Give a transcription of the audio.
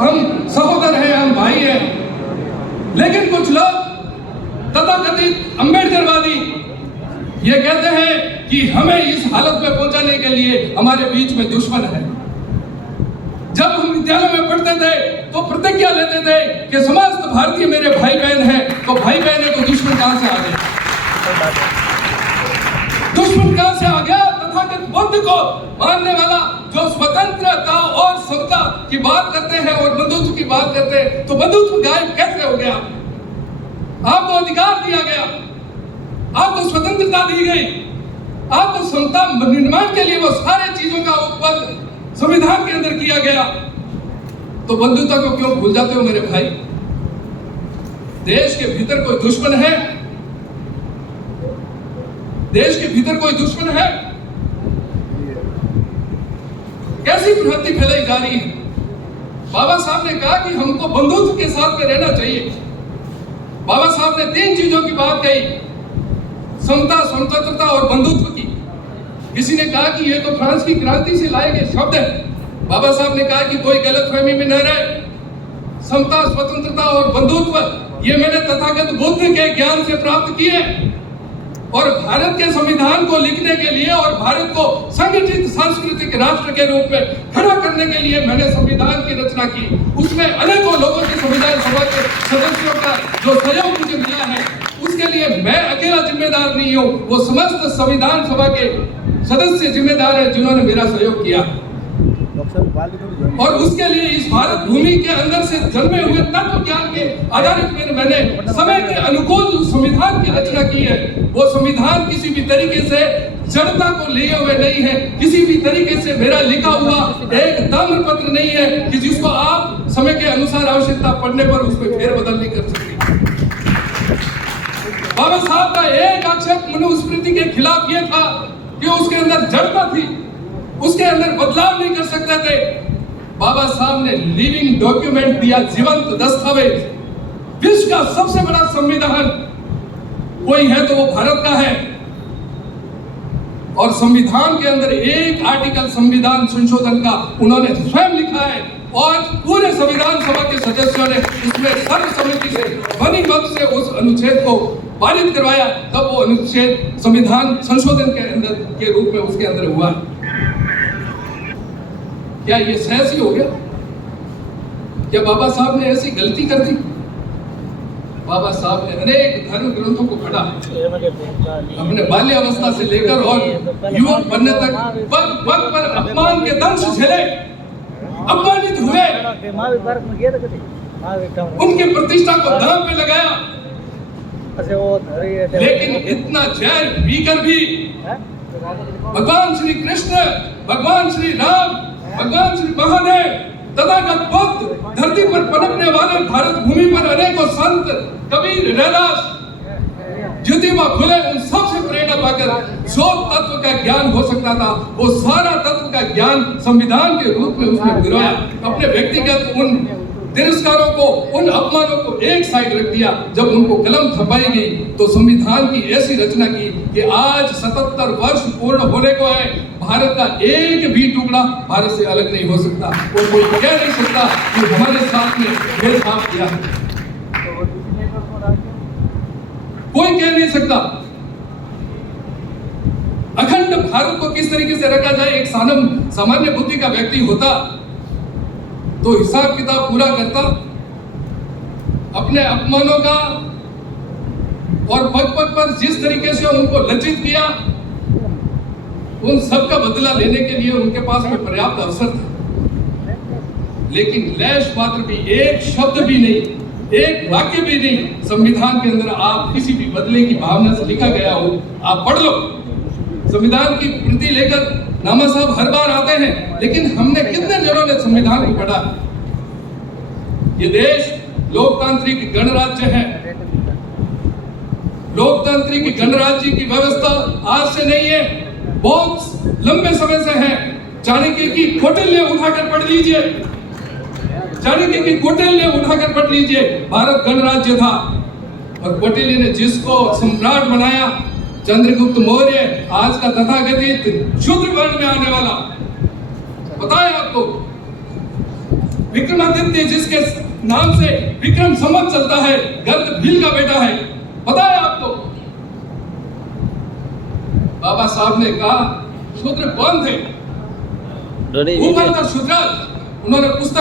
हम सहोदर हैं, हम भाई हैं। लेकिन कुछ लोग तथाकथित अम्बेडकरवादी ये कहते हैं कि हमें इस हालत में पहुंचाने के लिए हमारे बीच में दुश्मन है। जब हम विद्यालय में पढ़ते थे तो प्रतिज्ञा लेते थे कि समस्त भारतीय मेरे भाई बहन हैं, तो भाई बहन है तो दुश्मन कहां से आ गया? दुश्मन कहां से आ गया? तथाकथित बुद्ध को मानने वाला जो स्वतंत्रता और समता की बात करते हैं और बंधुत्व की बात करते हैं, तो बंधुत्व गायब कैसे हो गया? आपको अधिकार दिया गया, आपको स्वतंत्रता दी गई, आपको समता निर्माण के लिए वो सारे चीजों का उपयोग संविधान के अंदर किया गया, तो बंधुता को क्यों भूल जाते हो मेरे भाई? देश के भीतर कोई दुश्मन है? देश के भीतर कोई दुश्मन है? कैसी भ्रांति फैलाई जा रही है? बाबा साहब ने कहा कि हमको बंधुत्व के साथ में रहना चाहिए। बाबा साहब ने 3 चीजों की बात कही, समता, स्वतंत्रता और बंधुत्व की। किसी ने कहा कि ये तो फ्रांस की क्रांति से लाए गए शब्द है। बाबा साहब ने कहा कि कोई गलतफहमी में न रहे, समता, स्वतंत्रता और बंधुत्व ये मैंने तथागत बुद्ध के ज्ञान से प्राप्त किए, और भारत के संविधान को लिखने के लिए और भारत को संगठित सांस्कृतिक राष्ट्र के रूप में खड़ा करने के लिए मैंने संविधान की रचना की। उसमें अनेकों लोगों की संविधान सभा के सदस्यों का जो सहयोग मुझे मिला है, उसके लिए मैं अकेला जिम्मेदार नहीं हूँ, वो समस्त संविधान सभा के सदस्य जिम्मेदार हैं जिन्होंने मेरा सहयोग किया। और उसके लिए इस भारत भूमि के अंदर से जन्मे हुए तत्व ज्ञान के आधारित मैंने समय के अनुकूल संविधान की रचना की है। वो संविधान किसी भी तरीके से जनता को लिए हुए नहीं है, किसी भी तरीके से मेरा लिखा हुआ एक ताम्र पत्र नहीं है कि जिसको आप समय के अनुसार आवश्यकता पड़ने पर उसमें फेरबदल नहीं कर सकते। बाबा साहब का एक आक्षेप मनुस्मृति के खिलाफ ये था कि उसके अंदर जड़ता थी, उसके अंदर बदलाव नहीं कर सकते थे। बाबा साहब ने लिविंग डॉक्यूमेंट दिया, जीवंत दस्तावेज। विश्व का सबसे बड़ा संविधान कोई है तो वो भारत का है, और संविधान के अंदर एक आर्टिकल संविधान संशोधन का उन्होंने स्वयं लिखा है, और पूरे संविधान सभा के सदस्यों ने उसमें सर्वसम्मति से ध्वनि मत से उस अनुच्छेद को पारित करवाया। तब वो अनुच्छेद संविधान संशोधन के अंदर के रूप में उसके अंदर हुआ। क्या ये सहज ही हो गया? क्या बाबा साहब ने ऐसी गलती कर दी? बाबा साहब ने अनेक धर्म ग्रंथों को पढ़ा, अपने बाल्यावस्था से लेकर और युवक बनने तक पग पग पर अपमान के दंश झेले, अपमानित हुए, उनकी प्रतिष्ठा को दांव पे लगाया। लेकिन इतना जहर पीकर भी भगवान श्री कृष्ण, भगवान श्री राम, भगवान श्री महादेव, तथागत बुद्ध, धरती पर पनपने वाले भारत भूमि पर अनेकों संत, कबीर, रैदास, ज्योतिबा फुले, उन सबसे प्रेरणा पाकर जो तत्व का ज्ञान हो सकता था वो सारा तत्व का ज्ञान संविधान के रूप में उसने गिराया। अपने व्यक्तिगत उन तिरस्कारों को, उन अपमानों को एक साइड रख दिया। जब उनको कलम थपाई गई तो संविधान की ऐसी रचना की कि आज 77 वर्ष पूर्ण होने को है, भारत का एक भी टुकड़ा भारत से अलग नहीं हो सकता, और कोई कह नहीं सकता कि हमारे साथ में भेदभाव किया है। कोई कह नहीं सकता। अखंड भारत को किस तरीके से रखा जाए, एक सामान्य बुद्धि का व्यक्ति होता तो हिसाब किताब पूरा करता, अपने अपमानों का और पग पग पर जिस तरीके से उनको लज्जित किया, उन सब का बदला लेने के लिए उनके पास में पर्याप्त अवसर था। लेकिन लैश मात्र भी, एक शब्द भी नहीं, एक वाक्य भी नहीं संविधान के अंदर आप किसी भी बदले की भावना से लिखा गया हो, आप पढ़ लो। संविधान की प्रति लेकर नामा साहब हर बार आते हैं, लेकिन हमने कितने जनों ने संविधान को पढ़ा? ये देश लोकतांत्रिक गणराज्य है। लोकतांत्रिक गणराज्य की व्यवस्था आज से नहीं है, बहुत लंबे समय से है। चाणक्य की कौटिल्य उठाकर पढ़ लीजिए, चाणक्य की कौटिल्य उठाकर पढ़ लीजिए। भारत गणराज्य था, और कौटिल्य ने जिसको सम्राट बनाया, चंद्रगुप्त मौर्य, आज का तथाकथित शूद्र वर्ण में आने वाला, पता है आपको? विक्रमादित्य जिसके नाम से विक्रम संवत चलता है, गर्ग भील का बेटा है, पता है आपको? बाबा साहब ने कहा शूद्र कौन थे? ऊपर का शूद्र, उन्होंने पुस्तक